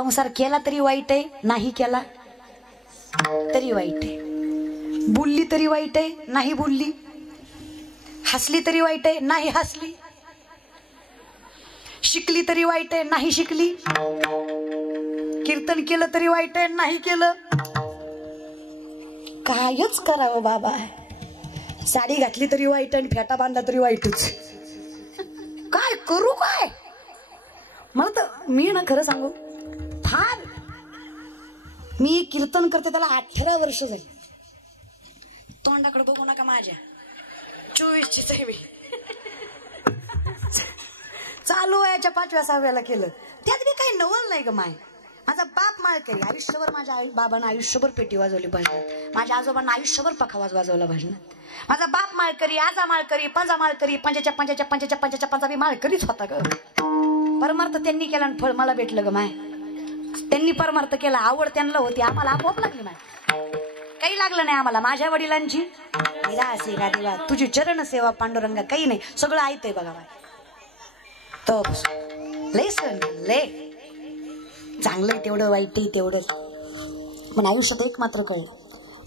संसार केला तरी वाईट आहे, नाही केला तरी वाईट आहे, बोलली तरी वाईट आहे, नाही बोलली, हसली तरी वाईट आहे, नाही हसली, शिकली तरी वाईट आहे, नाही शिकली, कीर्तन केलं तरी वाईट आहे, नाही केलं. कायच करावं बाबा. साडी घातली तरी वाईट आणि फेटा बांधला तरी वाईटच. काय करू काय. मला तर मी ना खरं सांगू, फार मी कीर्तन करते त्याला 18 वर्ष झाली. तोंडाकडे बघू नका माझ्या, 24ची आहे. चालू वयाच्या 5व्या-6व्याला केलं. त्यात मी काही नवल नाही ग माय. माझा बाप माळकरी, आयुष्यभर माझ्या आई बाबांना आयुष्यभर पेटी वाजवली भाजनात, माझ्या आजोबांना आयुष्यभर पखावाज वाजवला भाजनात. माझा बाप माळकरी, आजा माळकरी, पंजा माळकरी, पंजाच्या पंजा बी माळकरीच होता ग. परमार्थ त्यांनी केला आणि फळ मला भेटलं ग माय. त्यांनी परमार्थ केला, आवड त्यांना होती, आम्हाला आपोआप लागली माय. काही लागलं नाही आम्हाला. माझ्या वडिलांची निरासे का देवा तुझी चरण सेवा पांडुरंगा, काही नाही, सगळं ऐकतंय बघा माय. तो लय सण लय चांगलं तेवढं, वाईट तेवढंच. पण आयुष्यात एक मात्र कळलं,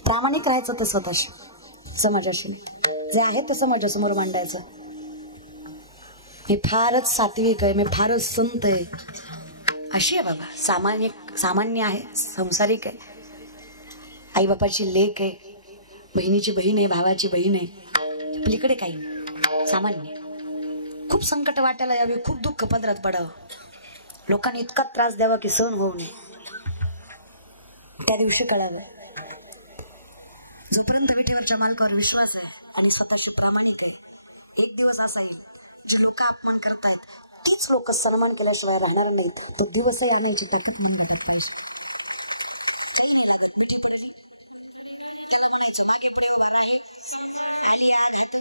प्रामाणिक राहायचं तर स्वतःशी, समाजाशी, जे आहे ते समाजासमोर मांडायचं. मी फारच सात्विक आहे, मी फारच संत आहे अशी आहे बाबा. सामान्य आहे, संसारिक आहे, आई बापाची लेक आहे, बहिणीची बहीण आहे, भावाची बहीण आहे, पलीकडे काही नाही, सामान्य. खूप संकट वाटायला यावी, खूप दुःख पदरात पडावं, लोकांनी इतका त्रास द्यावा की सहन होऊ नये. त्या दिवशी कळालं, जोपर्यंत विटेवरच्या मालकावर विश्वास आहे आणि स्वतःशी प्रामाणिक आहे, एक दिवस असा येईल जे लोक अपमान करतायत तीच लोक सन्मान केल्याशिवाय राहणार नाहीत. ते दिवसही आणायची टकीत म्हणतात पाहिजे. मिठी पडली त्याला म्हणायचं मागे पुढे उभा राही, आली आघात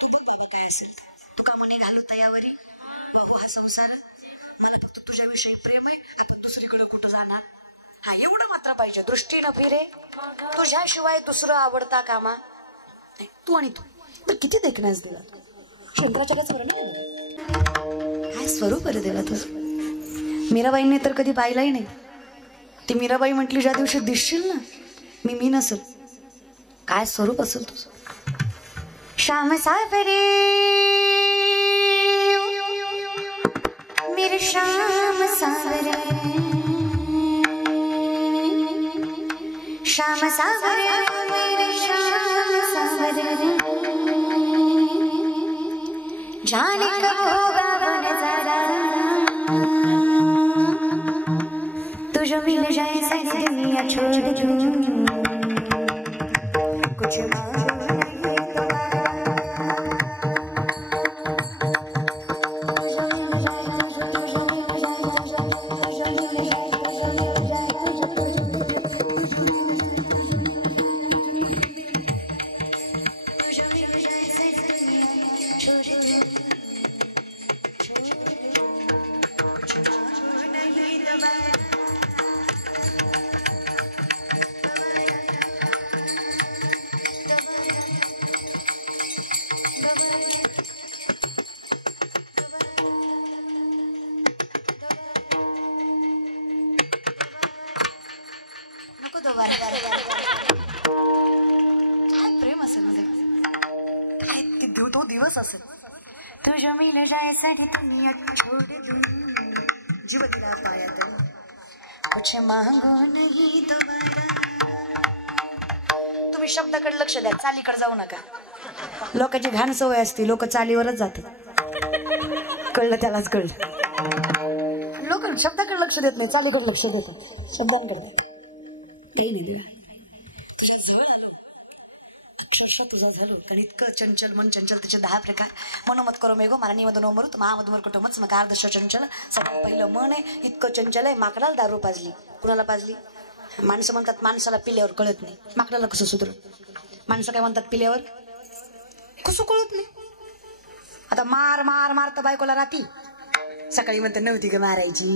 तू बघ बाबा काय असेल. तुका मने घालू तयावरी वाहू हा संसार, मला फक्त तुझ्याविषयी प्रेम आहे, आता दुसरीकडे कुठं जाणार. हा एवढं मात्र पाहिजे. दृष्टी न फिरे तुझ्याशिवाय दुसरं आवडता कामा. तू आणि तू तर किती देखण्यास दिला. शंकराचार्यच बरं नाही, काय स्वरूप आहे देवा तुझं. मीराबाईंनी तर कधी पाहिलाही नाही. ती मीराबाई म्हटली ज्या दिवशी दिसशील ना मी नसेल, काय स्वरूप असेल तुझं. श्याम सावरे मेरे श्याम सावरे, श्याम सावरे मेरे श्याम सावरे, जाने कब होगा वो नजारा, तुझे मिल जाए सारी दुनिया छोड़ दूं, कुछ प्रेम असेल काय तो दिवस असेल. तुझ्या मिल जायसाठी दुनिया छोड़ दूं, जीव दिला पायात कुछ मांगो नहीं दोबारा. तुम्ही शब्दाकडे लक्ष द्या, चालीकडे जाऊ नका. लोकांची घाण सवय असते, लोक चालीवरच जातात. कळलं त्यालाच कळलं. लोक शब्दाकडे लक्ष देत नाही, चालीकडे लक्ष देतात, शब्दांकडे काही नाही. तुझ्या जवळ आलो, अक्षरशः तुझा झालो. कारण इतकं चंचल मन, चंचल त्याचे 10 प्रकार. मनोमत करो मेघो मारा निमद नो मरुत महामधुवर कुटुंबच मग अर्धश चंचल. सगळ्यात पहिलं मन आहे, इतकं चंचल आहे. माकडाला दारू पाजली. कुणाला पाजली. माणसं म्हणतात माणसाला पिल्यावर कळत नाही, माकडाला कसं सुधर. माणसं काय म्हणतात पिल्यावर कसं कळत नाही. आता मार मार मारत बायकोला राती, सकाळी म्हणतात नव्हती का मारायची,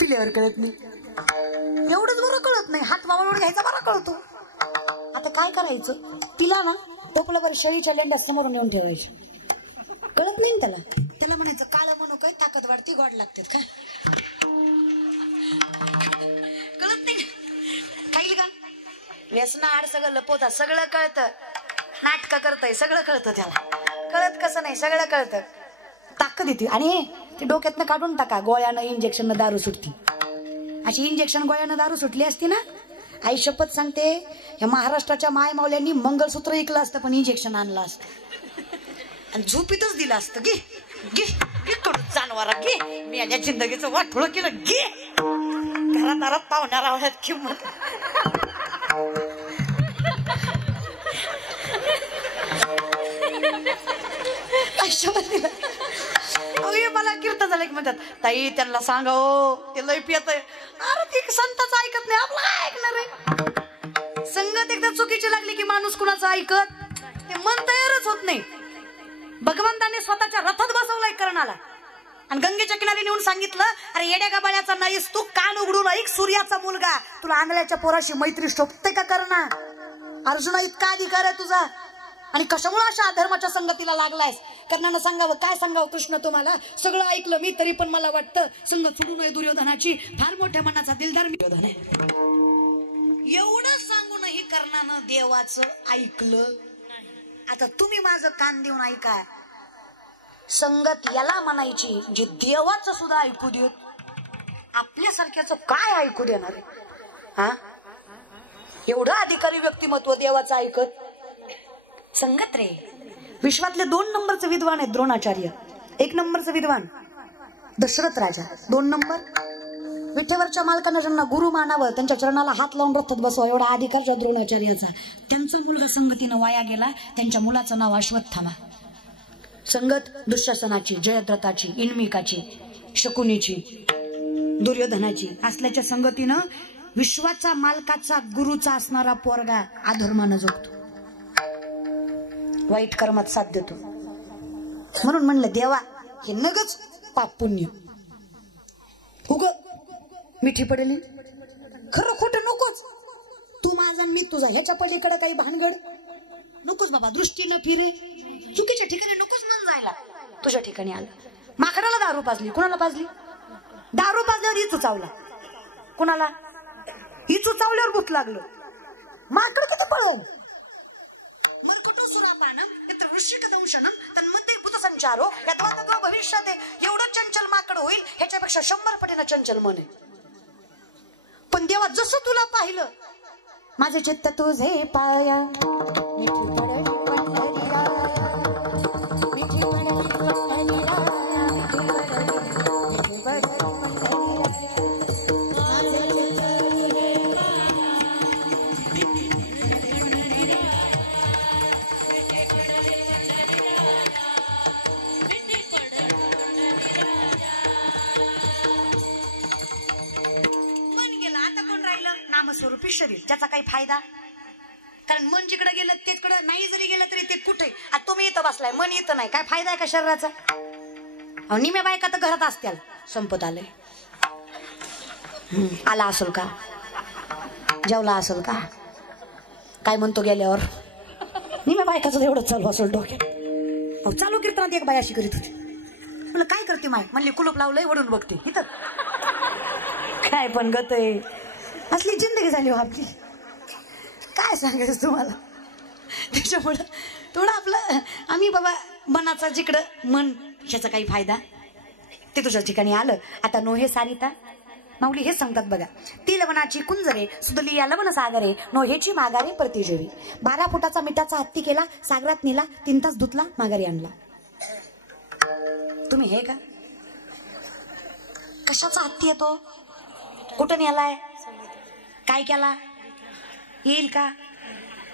पिल्यावर कळत नाही. एवढंच बरं कळत नाही, हात मावळून घ्यायचा बरा कळतो. आता काय करायचं, तिला ना टोपल्यावर शेळीच्या लेंड्या समोरून येऊन ठेवायची. कळत नाही त्याला. त्याला म्हणायचं काळं म्हणू काय ताकद वाढती, गोड लागतात का. व्यसन आड सगळं लपवतात, सगळं कळतं. नाटक करतय, सगळं कळतं त्याला. कळत कसं नाही, सगळं कळतं. ताकद येते. आणि ते डोक्यातनं काढून टाका, गोळ्यानं इंजेक्शन दारू सुटती. अशी इंजेक्शन गोळ्यानं दारू सुटली असती ना, आई शपथ सांगते, या महाराष्ट्राच्या माय मावल्यांनी मंगलसूत्र ऐकलं असतं पण इंजेक्शन आणलं असतं आणि झोपीतच दिलं असतं. घे घे घे कडू जानवारा, घे. मी याच्या जिंदगीचं वाटोळ केलं, घे. घरादारात पाहुण्याला आवडत किंमत. मला कीर्तन झालं की म्हणतात, ताई त्यांना सांगा हो, ते लय पियत आहे. अरे ती संताच ऐकत नाही, आपलं काय ऐकणार आहे. संगत एकदा चुकीची लागली की माणूस कुणाचं ऐकत ते मन तयारच होत नाही. भगवंताने स्वतःच्या रथात बसवलाय कर्णाला आणि गंगेच्या किनारी नेऊन सांगितलं, अरे येड्या गबाळ्याचा नाहीस तू, कान उघडून ऐक सूर्याचा मुलगा, तुला आंधळ्याच्या पोराशी मैत्री शोभते का कर्णा? अर्जुना इतका अधिकार आहे तुझा आणि कशामुळे अशा अधर्माच्या संगतीला लागलायस? कर्णानं सांगावं, काय सांगावं कृष्ण तुम्हाला? सगळं ऐकलं मी, तरी पण मला वाटतं संगत सोडू नये दुर्योधनाची. फार मोठ्या मनाचा दिलदार दुर्योधन आहे. एवढं सांगूनही कर्णानं देवाचं ऐकलं. आता तुम्ही माझं कान देऊन ऐका, संगत याला म्हणायची जे देवाचं सुद्धा ऐकू देत. आपल्यासारख्याच काय ऐकू देणार आहे? हा, एवढं अधिकारी व्यक्तिमत्व देवाचं ऐकत. संगत रे. विश्वातले 2 नंबरचे विद्वान आहेत द्रोणाचार्य. 1 नंबरचे विद्वान दशरथ राजा. 2 नंबर विठेवरच्या मालकांना ज्यांना गुरु मानावं, त्यांच्या चरणाला हात लावून रथात बसवा, एवढा अधिकारच्या द्रोणाचार्याचा. त्यांचा मुलगा संगतीनं वाया गेला. त्यांच्या मुलाचं नाव अश्वत्थामा. संगत दुःशासनाची, जयद्रथाची, इन्मिकाची, शकुनीची, दुर्योधनाची असल्याच्या संगतीनं विश्वाचा मालकाचा गुरुचा असणारा पोरगा अधर्मानं जगतो, वाईट कर्मात साथ देतो. म्हणून म्हणलं देवा हे नगच पाप पुण्य उग मिठी पडेल, खरं खोटं नकोच. तू माझा मी तुझा, ह्याच्या पलीकडे काही भानगड नकोच बाबा. दृष्टी न फिरे, चुकीच्या ठिकाणी नकोच मन जायला. तुझ्या ठिकाणी आलं. माकडाला दारू पाजली, कुणाला पाजली? दारू पाजल्यावर इचू चावला. कुणाला? इचू चावल्यावर भूत लागलं. माकड किती पळल? मरकटो सुरापानम यत्र वृश्चिकदंशनम तन्मध्ये भूतसंचारो यद्वातद्वा भविष्यते. एवढं चंचल माकड होईल ह्याच्यापेक्षा 100 पटीनं चंचल मन आहे. पण देवा जसं तुला पाहिलं, माझे चित्त तुझे पाया, मिठी पडली पंढरी राया, मिठी पडली पंढरी राया, मिठी पडली नामस्वरूपी शरीर, ज्याचा काही फायदा. कारण मन जिकडे गेलं तिकडे नाही, जरी गेलं तरी ते कुठे. आता तुम्ही इथं बसलाय, मन इथं नाही, काय फायदा आहे का शरीराचा? निम्या बायका तर घरात असत्याल. संपत आले. आला असेल का? जेवला असेल का? काय म्हणतो गेल्यावर? निम्या बायकाचं एवढं चालू असेल डोक्यात. चालू कीर्तनात एक बाई अशी करीत होती. म्हणलं काय करते माय? म्हणली कुलूप लावलंय, वडून बघते इथं. काय पण गत आहे, असली जिंदगी झाली हो आपली. काय सांगायचं तुम्हाला. त्याच्यामुळं थोडं आपलं आम्ही बाबा मनाचा जिकडं मन, ह्याचा काही फायदा. ते तुझ्या ठिकाणी आलं. आता नोहे सारिता माऊली हेच सांगतात बघा. ती लवणाची कुंजरे सुदली या लवण सागरे, नोहेची माघारी प्रतिजेवी. 12 फुटाचा मिठाचा हत्ती केला, सागरात नेला, 3 तास धुतला, माघारी आणला. तुम्ही हे का? कशाचा हत्ती येतो? कुठं नेलाय? काय केला? येईल का?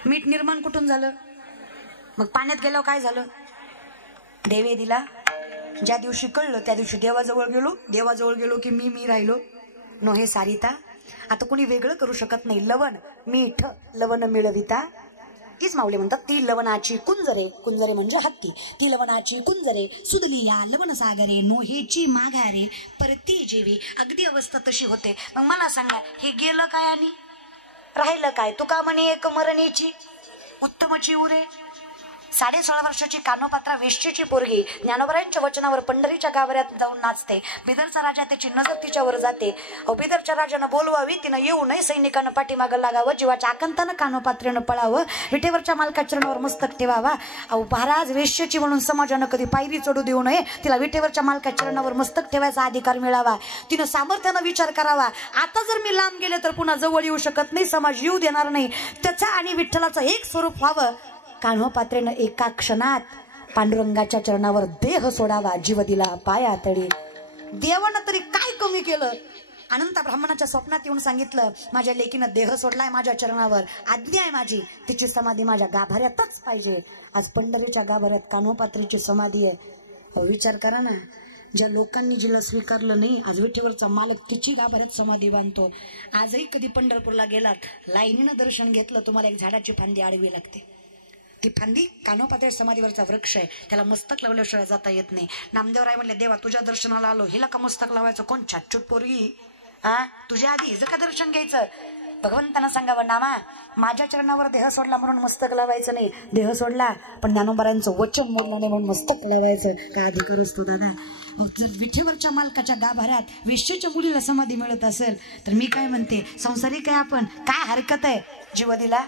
मीठ निर्माण कुठून झालं? मग पाण्यात गेल्यावर काय झालं? देवे दिला. ज्या दिवशी कळलं त्या दिवशी देवाजवळ गेलो की मी राहिलो. नोहे सारिता. आता कोणी वेगळं करू शकत नाही. लवण मीठ लवण मिळविता. तीच माऊली म्हणतात ती लवणाची कुंजरे, कुंजरे म्हणजे हत्ती. ती लवणाची कुंजरे सुदली या लवण सागरे, नोहेची माघारे परती जेवी. अगदी अवस्था तशी होते. मग मला सांगा हे गेलं काय आणि राहिलं काय? तुका म्हणे एक मरणीची उत्तमची उरे. 16.5 वर्षाची कानोपात्रा वेश्येची पोरगी ज्ञानोबरायांच्या वचनावर पंढरीच्या गाभाऱ्यात जाऊन नाचते. बिदरचा राजा त्याची नजर तिच्यावर जाते. बिदरच्या राजानं बोलवावी, तिनं येऊ नये, सैनिकानं पाठीमागं लागावं, जीवाच्या आकंतानं कानोपात्रेनं पळावं, विटेवरच्या मालकाच्या चरणावर मस्तक ठेवावा. महाराज वेश्येची म्हणून समाजानं कधी पायरी चढू देऊ नये, तिला विटेवरच्या मालकाच्या चरणावर मस्तक ठेवायचा अधिकार मिळावा. तिनं सामर्थ्यानं विचार करावा, आता जर मी लांब गेले तर पुन्हा जवळ येऊ शकत नाही, समाज येऊ देणार नाही. त्याचा आणि विठ्ठलाचं एक स्वरूप व्हावं. कान्होपात्रेनं एका क्षणात पांडुरंगाच्या चरणावर देह सोडावा, जीव दिला पायातळी. देवानं तरी काय कमी केलं? अनंत ब्राह्मणाच्या स्वप्नात येऊन सांगितलं, माझ्या लेकीनं देह सोडलाय माझ्या चरणावर, आज्ञा आहे माझी, तिची समाधी माझ्या गाभाऱ्यातच पाहिजे. आज पंढरीच्या गाभाऱ्यात कान्होपात्रेची समाधी आहे. विचार करा ना, ज्या लोकांनी जिला स्वीकारलं नाही, आज विठेवरचा मालक तिची गाभाऱ्यात समाधी बांधतो. आजही कधी पंढरपूरला गेलात, लाईनीनं दर्शन घेतलं, तुम्हाला एक झाडाची फांदी आडवी लागते. ती फांदी कान्होपात्रे समाधीवरचा वृक्ष आहे, त्याला मस्तक लावल्याशिवाय जाता येत नाही. नामदेवराय म्हणले, देवा तुझ्या दर्शनाला आलो, हिला का मस्तक लावायचं? कोण छाटछूट पोरगी? तुझ्या आधी हिचं का दर्शन घ्यायचं? भगवंतांना सांगावं, नामा माझ्या चरणावर देह सोडला म्हणून मस्तक लावायचं नाही, देह सोडला पण ज्ञानोबरांचं वचन मोडलं नाही म्हणून मस्तक लावायचं. काय अधिकार असतो दादा? जर विठेवरच्या मालकाच्या गाभाऱ्यात विश्वाच्या मुलीला समाधी मिळत असेल तर मी काय म्हणते, संसारिक आहे आपण, काय हरकत आहे? जीव दिला.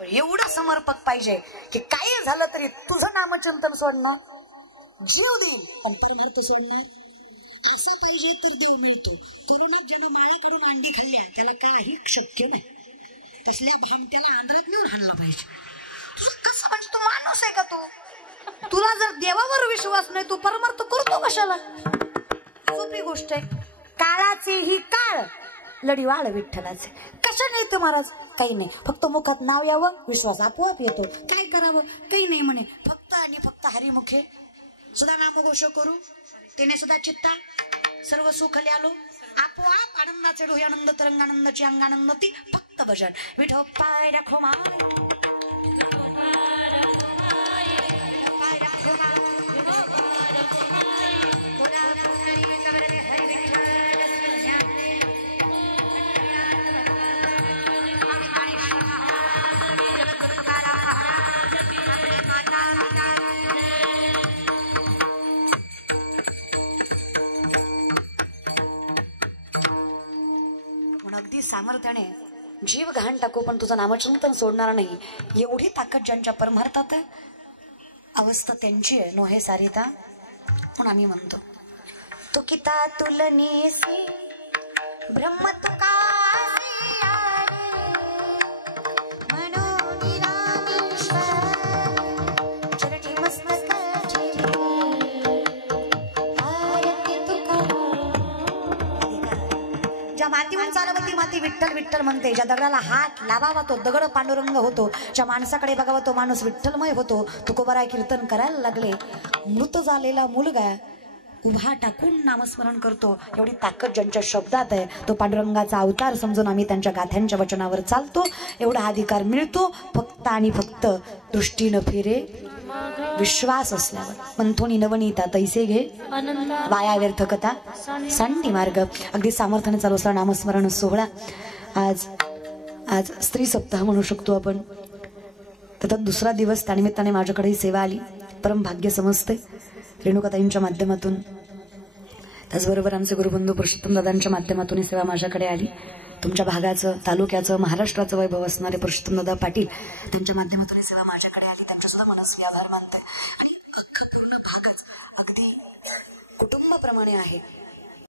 एवढं समर्पक पाहिजे की काही झालं तरी तुझं नामचिंतन सोडणं, जीव देऊन पण परमार्थ सोडणार. असं पाहिजे तर देव मिळतो. तुरुणात ज्यानं माळा काढून अंडी खाल्ल्या त्याला काही शक्य नाही, तसल्या भामट्याला आंध्रात नेऊन हाणलं पाहिजे. कसं म्हणजे तू माणूस आहे का? तू तुला जर देवावर विश्वास नाही, तू परमार्थ करतो कशाला? सोपी गोष्ट आहे. काळाचे ही काळ लढीवाळ विठ्ठलाचे. कशा नाही ते महाराज? काही नाही, फक्त मुखात नाव यावं, विश्वास आपोआप येतो. काय करावं? काही नाही म्हणे, फक्त आणि फक्त हरिमुखे सदा नामघोष करू, तेने सदा चित्ता सर्व सुखले आलो. आपोआप आनंदाचे डोहे आनंद तरंगानंदाची अंगानंद ती फक्त भजन. विठो पाय राखो माय सामर्थ्याने जीव घाण टाकू पण तुझं नामचिंतन सोडणार नाही, एवढी ताकद ज्यांच्या परमार्थात अवस्था त्यांची आहे. नोहे सारिता म्हणून आम्ही म्हणतो, तो किता तुलनीसी ब्रह्म तुका मातीवर चालवती ती माती विठ्ठल विठ्ठल म्हणते. ज्या दगडाला हात लावावा तो दगड पांडुरंग होतो, ज्या माणसाकडे बघावा तो माणूस विठ्ठलमय होतो. तुकोबाराय कीर्तन करायला लागले, मृत झालेला मुलगा उभा टाकून नामस्मरण करतो. एवढी ताकद ज्यांच्या शब्दात आहे, तो पांडुरंगाचा अवतार समजून आम्ही त्यांच्या गाथ्यांच्या वचनावर चालतो. एवढा अधिकार मिळतो फक्त आणि फक्त दृष्टीनं फिरे विश्वास असल्यावर. मंथोनी नवनीता तैसे घे वाया व्यर्थ कथा सांडी मार्ग. अगदी सामर्थ्याने चालू असला नामस्मरण सोहळा. आज स्त्री सप्ताह म्हणू शकतो आपण. त्यात दुसरा दिवस, त्यानिमित्ताने माझ्याकडे सेवा आली. परम भाग्य समजते रेणुकाताईंच्या माध्यमातून, त्याचबरोबर आमचे गुरुबंधू पुरुषोत्तम दादांच्या माध्यमातून सेवा माझ्याकडे आली. तुमच्या भागाचं, तालुक्याचं, महाराष्ट्राचं वैभव असणारे पुरुषोत्तम दादा पाटील त्यांच्या माध्यमातून सेवा माझ्याकडे आली. त्यांच्या सुद्धा मनस्वी आभार मानते. आणि पूर्ण भागात अगदी कुटुंबाप्रमाणे आहे.